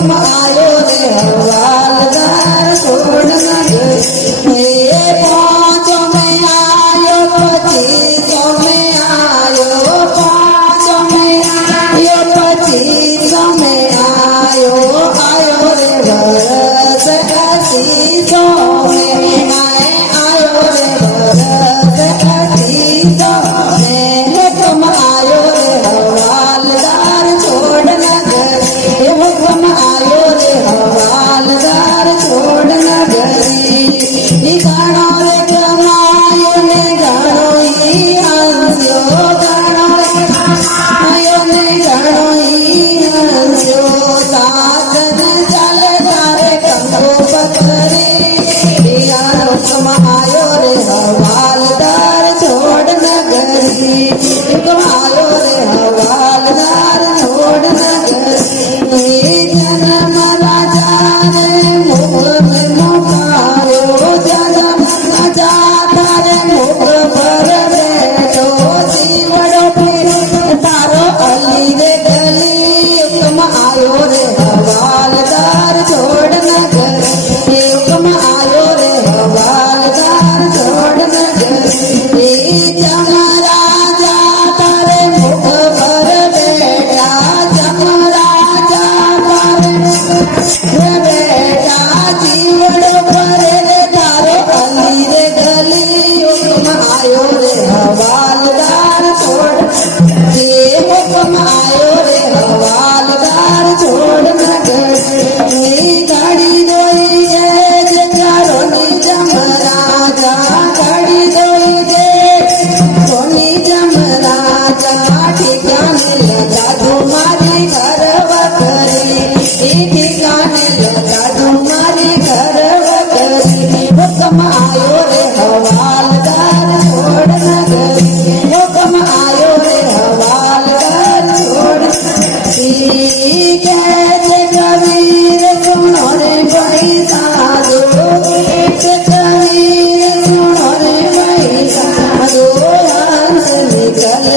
हुक्म आयो रे हवालदार छोड़ नगर पाँचों में आयो 25 में आयो 5 में आयो 25 में आयो आयो रे भरत 80 में आयो रे भरत 80 में हुक्म आयो रे हवालदार छोड़ नगर हुक्म आयो रे हवालदार छोड़ नगरी निगाणो रे कमायो ने गाणो ही हंस्यो गाणो आयो ने गाणो ही हंस्यो साधन चाले तारे कंगो पकड़ी हुक्म आयो रे हवालदार छोड़ नगरी हुक्म आयो रे हवालदार छोड़ नगरी जन्म राजा रे मुख में मुखायो जन्म राजा तारे मुख पर बैठो जीवड़ो फिर तारो अली रे गली हुक्म आयो रे हवालदार छोड़ नगरी हुक्म आयो रे हवालदार छोड़ नगरी जन्म राजा तारे मुख पर बैठा जन्म राजा तारे बेटा जीवड़ो पर रे तारो अली रे गली हुक्म आयो रे हवालदार छोड़ हुक्म आयो रे हवालदार छोड़ नगरी गाड़ी दोई जे चारो निजम राजा गाड़ी दोई जे सोनी जम राजा ठिकाने लगा तुम्हारी घर वकरी ठिकाने लगा तुम्हारी घर वकरी हुक्म आयो रे हवालदार छोड़ नगरी हुक्म आयो रे हवालदार छोड़ कहते कबीर सुनो रे भाई साधु कबीर सुनो रे भाई साधु हंस निकल